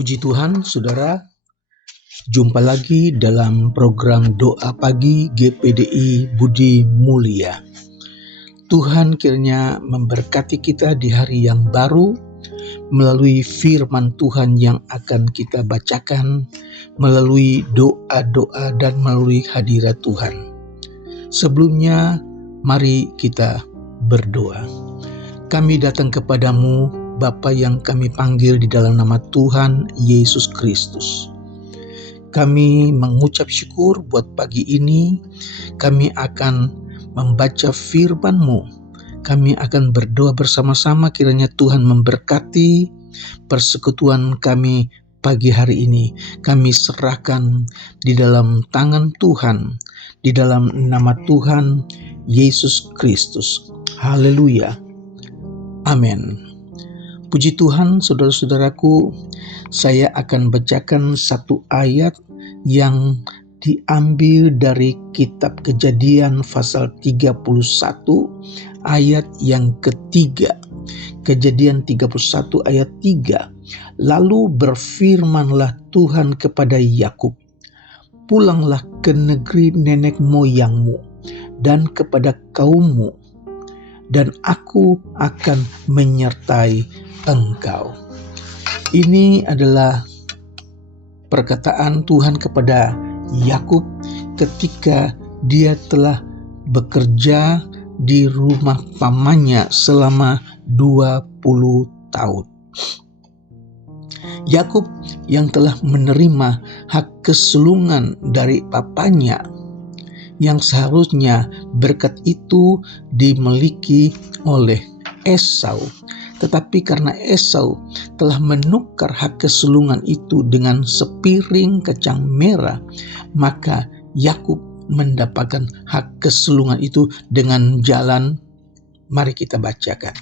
Puji Tuhan, saudara, jumpa lagi dalam program Doa Pagi GPDI Budi Mulia. Tuhan kiranya memberkati kita di hari yang baru melalui firman Tuhan yang akan kita bacakan, melalui doa-doa dan melalui hadirat Tuhan. Sebelumnya, mari kita berdoa. Kami datang kepadamu, Bapa yang kami panggil di dalam nama Tuhan Yesus Kristus. Kami mengucap syukur buat pagi ini. Kami akan membaca firman-Mu. Kami akan berdoa bersama-sama, kiranya Tuhan memberkati persekutuan kami pagi hari ini. Kami serahkan di dalam tangan Tuhan, di dalam nama Tuhan Yesus Kristus. Haleluya. Amin. Puji Tuhan, saudara-saudaraku, saya akan bacakan satu ayat yang diambil dari kitab Kejadian pasal 31 ayat yang ketiga. Kejadian 31 ayat 3. Lalu berfirmanlah Tuhan kepada Yakub, pulanglah ke negeri nenek moyangmu dan kepada kaummu, dan aku akan menyertai engkau. Ini adalah perkataan Tuhan kepada Yakub ketika dia telah bekerja di rumah pamannya selama 20 tahun. Yakub yang telah menerima hak kesulungan dari papanya, yang seharusnya berkat itu dimiliki oleh Esau. Tetapi karena Esau telah menukar hak kesulungan itu dengan sepiring kacang merah, maka Yakub mendapatkan hak kesulungan itu dengan jalan. Mari kita bacakan.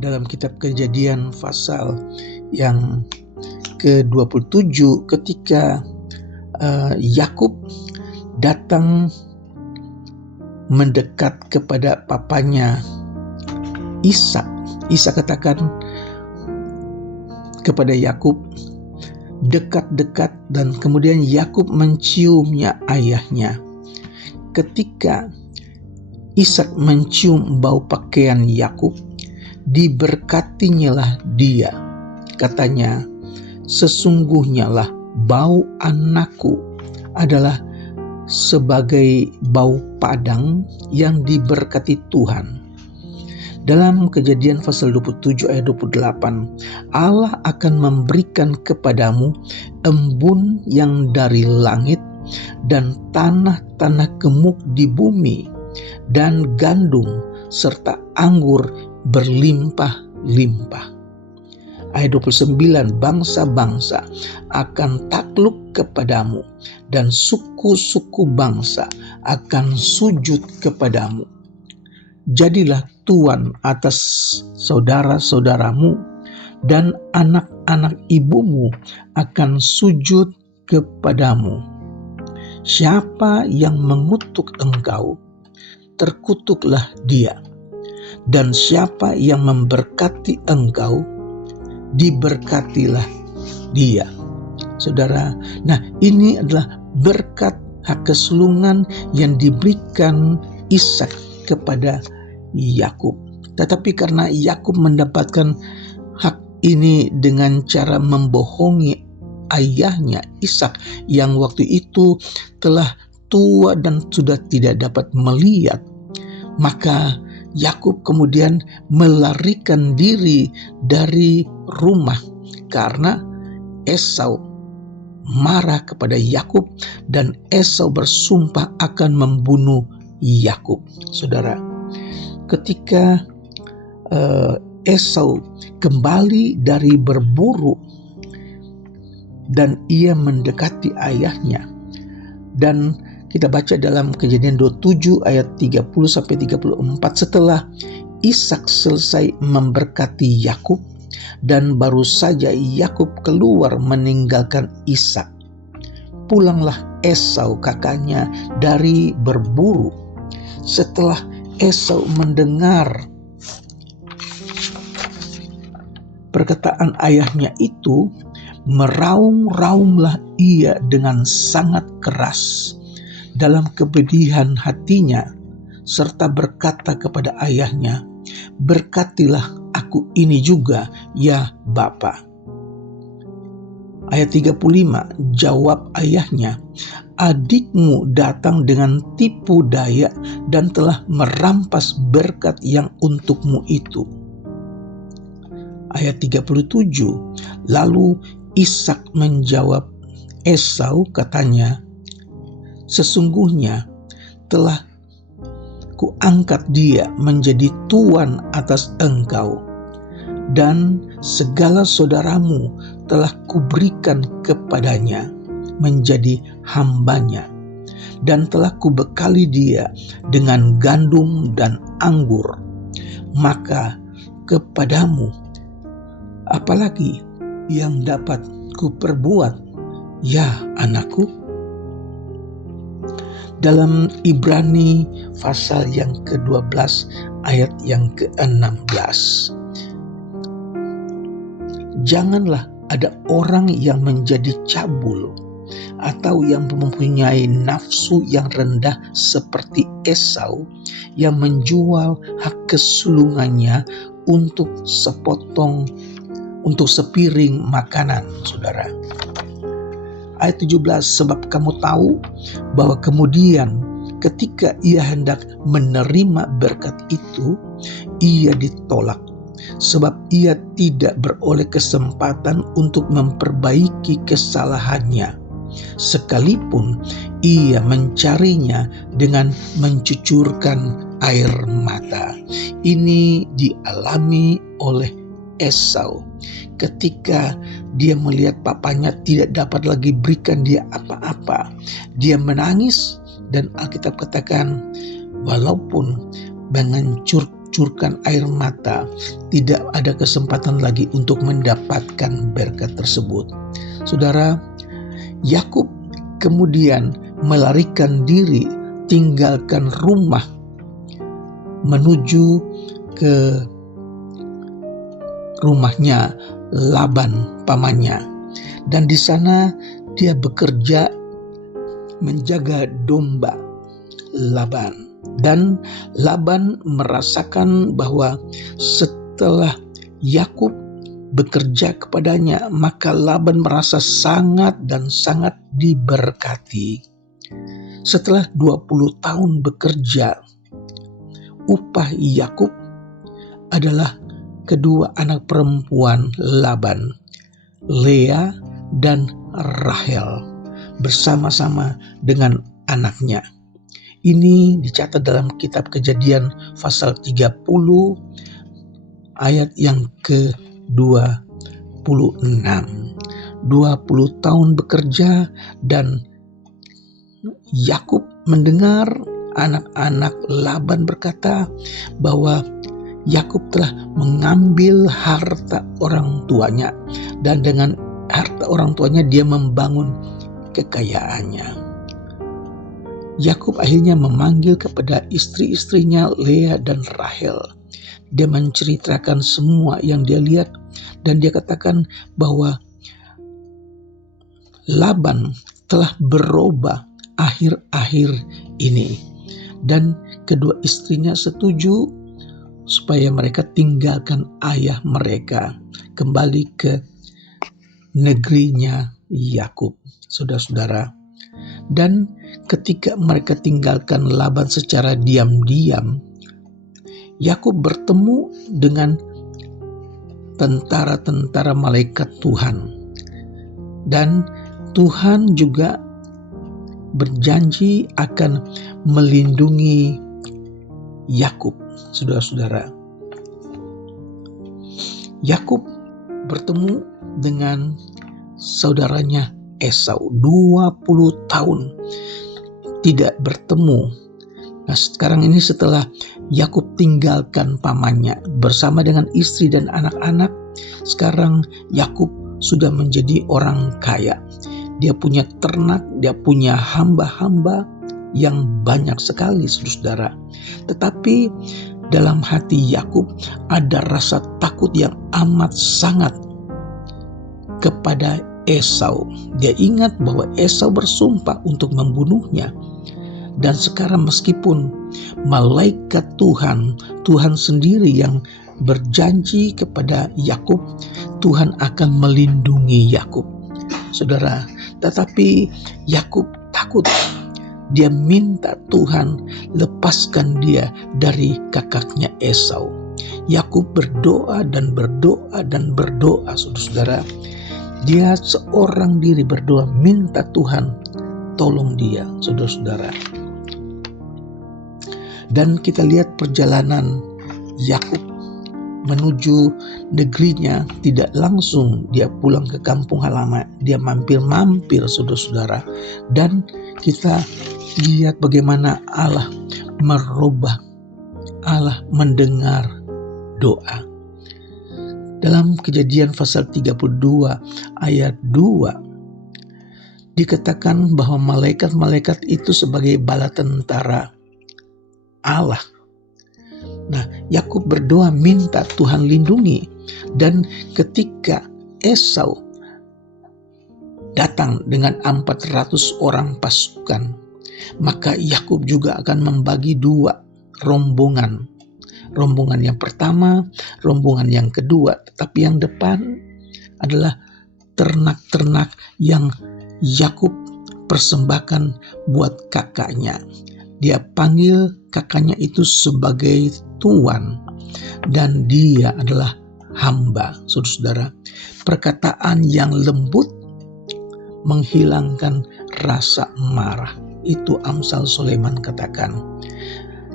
Dalam kitab Kejadian pasal yang ke-27, ketika Yakub datang mendekat kepada papanya Ishak. Ishak katakan kepada Yakub, dekat-dekat, dan kemudian Yakub menciumnya ayahnya. Ketika Ishak mencium bau pakaian Yakub, diberkatinyalah dia. Katanya, sesungguhnya lah bau anakku adalah sebagai bau padang yang diberkati Tuhan. Dalam Kejadian pasal 27 ayat 28, Allah akan memberikan kepadamu embun yang dari langit dan tanah-tanah gemuk di bumi dan gandum serta anggur berlimpah-limpah. Ayat 29, bangsa-bangsa akan takluk kepadamu dan suku-suku bangsa akan sujud kepadamu. Jadilah tuan atas saudara-saudaramu, dan anak-anak ibumu akan sujud kepadamu. Siapa yang mengutuk engkau, terkutuklah dia. Dan siapa yang memberkati engkau, diberkatilah dia. Saudara, nah ini adalah berkat hak kesulungan yang diberikan Ishak kepada Yakub. Tetapi karena Yakub mendapatkan hak ini dengan cara membohongi ayahnya Ishak yang waktu itu telah tua dan sudah tidak dapat melihat, maka Yakub kemudian melarikan diri dari rumah karena Esau marah kepada Yakub dan Esau bersumpah akan membunuh Yakub. Saudara, ketika Esau kembali dari berburu dan ia mendekati ayahnya, dan kita baca dalam Kejadian 27 ayat 30-34, setelah Ishak selesai memberkati Yakub dan baru saja Yakub keluar meninggalkan Ishak, pulanglah Esau kakaknya dari berburu. Setelah Esau mendengar perkataan ayahnya itu, Meraung-raunglah ia dengan sangat keras dalam kepedihan hatinya, serta berkata kepada ayahnya, "Berkatilah aku ini juga, ya Bapa." Ayat 35, jawab ayahnya, "Adikmu datang dengan tipu daya dan telah merampas berkat yang untukmu itu." Ayat 37, lalu Ishak menjawab Esau, katanya, "Sesungguhnya telah kuangkat dia menjadi tuan atas engkau, dan segala saudaramu telah kuberikan kepadanya menjadi hambanya, dan telah kubekali dia dengan gandum dan anggur. Maka kepadamu apalagi yang dapat kuperbuat, ya anakku?" Dalam Ibrani pasal yang ke-12 ayat yang ke-16. Janganlah ada orang yang menjadi cabul atau yang mempunyai nafsu yang rendah seperti Esau, yang menjual hak kesulungannya untuk sepiring makanan, saudara. Ayat 17, sebab kamu tahu bahwa kemudian ketika ia hendak menerima berkat itu, ia ditolak, sebab ia tidak beroleh kesempatan untuk memperbaiki kesalahannya, sekalipun ia mencarinya dengan mencucurkan air mata. Ini dialami oleh Esau ketika dia melihat papanya tidak dapat lagi berikan dia apa-apa. Dia menangis, dan Alkitab katakan walaupun mencucurkan air mata, tidak ada kesempatan lagi untuk mendapatkan berkat tersebut. Saudara, Yakub kemudian melarikan diri, tinggalkan rumah, menuju ke rumahnya Laban pamannya, dan di sana dia bekerja menjaga domba Laban. Dan Laban merasakan bahwa setelah Yakub bekerja kepadanya, maka Laban merasa sangat dan sangat diberkati. Setelah 20 tahun bekerja, upah Yakub adalah kedua anak perempuan Laban, Lea dan Rahel, bersama-sama dengan anaknya. Ini dicatat dalam kitab Kejadian pasal 30 ayat yang ke-26. 20 tahun bekerja, dan Yakub mendengar anak-anak Laban berkata bahwa Yakub telah mengambil harta orang tuanya, dan dengan harta orang tuanya dia membangun kekayaannya. Yakub akhirnya memanggil kepada istri-istrinya Lea dan Rahel. Dia menceritakan semua yang dia lihat, dan dia katakan bahwa Laban telah berubah akhir-akhir ini, dan kedua istrinya setuju supaya mereka tinggalkan ayah mereka, kembali ke negerinya Yakub, saudara-saudara. Dan ketika mereka tinggalkan Laban secara diam-diam, Yakub bertemu dengan tentara-tentara malaikat Tuhan, dan Tuhan juga berjanji akan melindungi Yakub. Saudara-saudara, Yakub bertemu dengan saudaranya Esau, 20 tahun tidak bertemu. Nah, sekarang ini setelah Yakub tinggalkan pamannya bersama dengan istri dan anak-anak, sekarang Yakub sudah menjadi orang kaya. Dia punya ternak, dia punya hamba-hamba yang banyak sekali, saudara. Tetapi dalam hati Yakub ada rasa takut yang amat sangat kepada Esau. Dia ingat bahwa Esau bersumpah untuk membunuhnya. Dan sekarang meskipun malaikat Tuhan sendiri yang berjanji kepada Yakub, Tuhan akan melindungi Yakub. Saudara, tetapi Yakub takut. Dia minta Tuhan lepaskan dia dari kakaknya Esau. Yakub berdoa dan berdoa dan berdoa, saudara-saudara. Dia seorang diri berdoa minta Tuhan tolong dia, saudara-saudara. Dan kita lihat perjalanan Yakub menuju negerinya, tidak langsung dia pulang ke kampung halaman, dia mampir-mampir, saudara-saudara. Dan kita lihat bagaimana Allah merubah, Allah mendengar doa. Dalam Kejadian pasal 32 ayat 2 dikatakan bahwa malaikat-malaikat itu sebagai bala tentara Allah. Nah, Yakub berdoa minta Tuhan lindungi, dan ketika Esau datang dengan 400 orang pasukan, maka Yakub juga akan membagi dua rombongan. Rombongan yang pertama, rombongan yang kedua, tetapi yang depan adalah ternak-ternak yang Yakub persembahkan buat kakaknya. Dia panggil kakaknya itu sebagai tuan, dan dia adalah hamba. Saudara-saudara, perkataan yang lembut menghilangkan rasa marah. Itu Amsal Sulaiman katakan.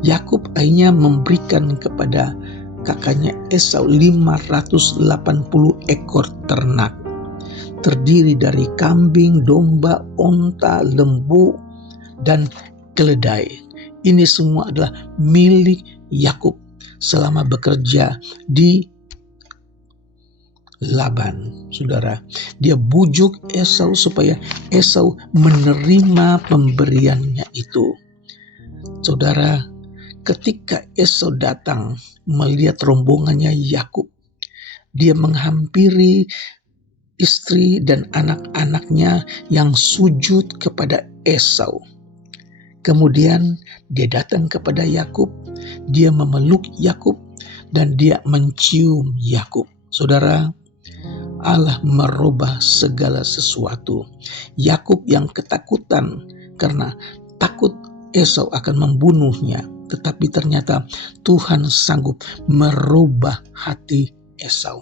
Yakub akhirnya memberikan kepada kakaknya Esau 580 ekor ternak, terdiri dari kambing, domba, onta, lembu, dan keledai. Ini semua adalah milik Yakub selama bekerja di Laban. Saudara, dia bujuk Esau supaya Esau menerima pemberiannya itu. Saudara, ketika Esau datang melihat rombongannya Yakub, dia menghampiri istri dan anak-anaknya yang sujud kepada Esau. Kemudian dia datang kepada Yakub, dia memeluk Yakub, dan dia mencium Yakub. Saudara, Allah merubah segala sesuatu. Yakub yang ketakutan karena takut Esau akan membunuhnya, tetapi ternyata Tuhan sanggup merubah hati Esau.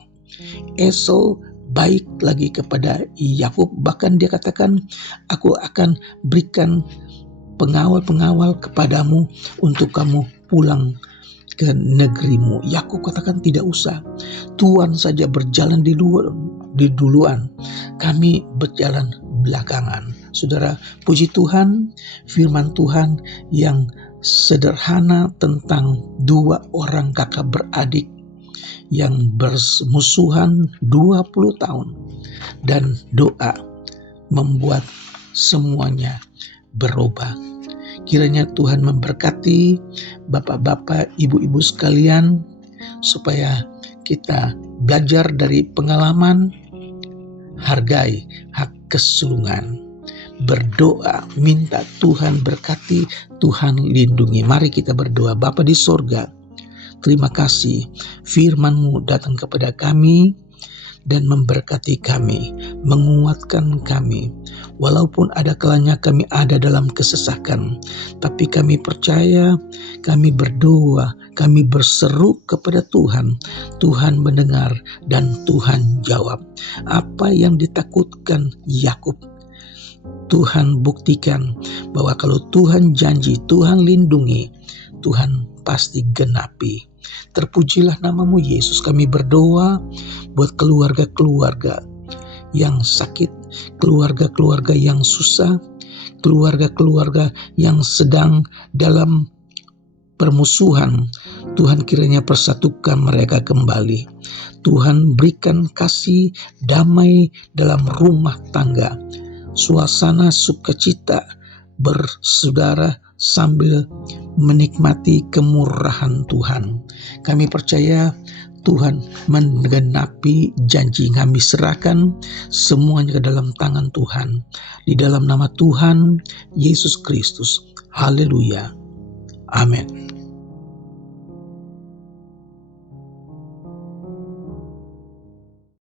Esau baik lagi kepada Yakub, bahkan dia katakan, aku akan berikan pengawal-pengawal kepadamu untuk kamu pulang ke negerimu. Yakub katakan tidak usah, Tuhan saja berjalan di duluan, kami berjalan belakangan. Saudara, puji Tuhan, firman Tuhan yang sederhana tentang dua orang kakak beradik yang bermusuhan 20 tahun, dan doa membuat semuanya berubah. Kiranya Tuhan memberkati bapak-bapak, ibu-ibu sekalian, supaya kita belajar dari pengalaman, hargai hak kesulungan, berdoa, minta Tuhan berkati, Tuhan lindungi. Mari kita berdoa. Bapa di sorga, terima kasih firman-Mu datang kepada kami dan memberkati kami, menguatkan kami. Walaupun ada kalanya kami ada dalam kesesakan, tapi kami percaya, kami berdoa, kami berseru kepada Tuhan. Tuhan mendengar dan Tuhan jawab. Apa yang ditakutkan Yakub, Tuhan buktikan bahwa kalau Tuhan janji, Tuhan lindungi, Tuhan pasti genapi. Terpujilah nama-Mu Yesus. Kami berdoa buat keluarga-keluarga yang sakit, keluarga-keluarga yang susah, keluarga-keluarga yang sedang dalam permusuhan. Tuhan kiranya persatukan mereka kembali. Tuhan berikan kasih damai dalam rumah tangga, suasana sukacita bersaudara sambil menikmati kemurahan Tuhan. Kami percaya Tuhan menggenapi janji. Kami serahkan semuanya ke dalam tangan Tuhan. Di dalam nama Tuhan Yesus Kristus. Haleluya. Amin.